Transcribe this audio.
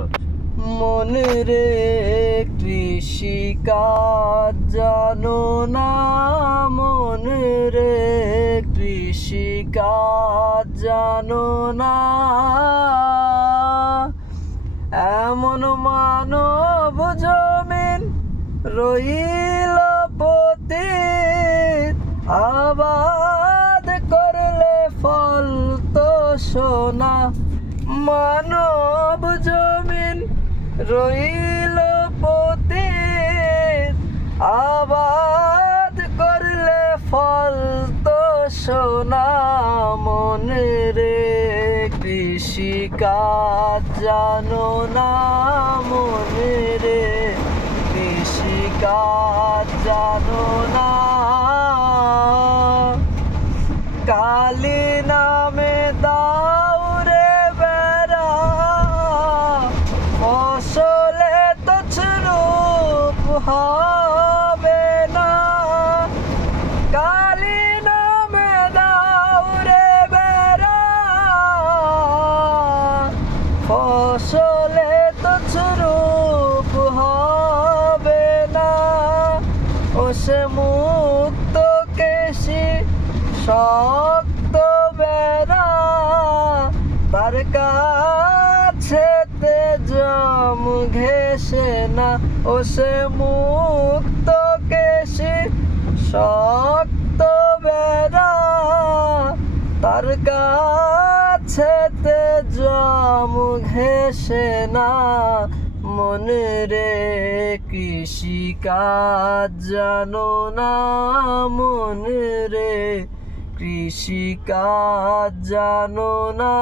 ভালো হচ্ছে। মন রে কৃষিকাজ জানো না, মন রে কৃষিকাজ জানো না, এমন মানব জমিন রইল পতিত, আবাদ করলে ফল তো সোনা। মানব জমিন রইল পতিত, আবাদ করলে ফল তো সোনা। মন রে কৃষিকাজ জানো না, মন রে কৃষিকাজ জানো না, কালী নামে দাও রে বেড়া, ফসলে তো রূপ হবে না। কালী নামে দাও রে বেড়া, ফসলে তো রূপ হবে না। ও সে মুক্ত কেশি শক্ত বেড়া, তার কাছে জম ঘেসে না। ও সে মুক্ত কেশি শক্ত বেড়া, তার কাছে জম ঘেসে না। মন রে কৃষিকাজ জানো না, মন রে কৃষিকাজ জানো না।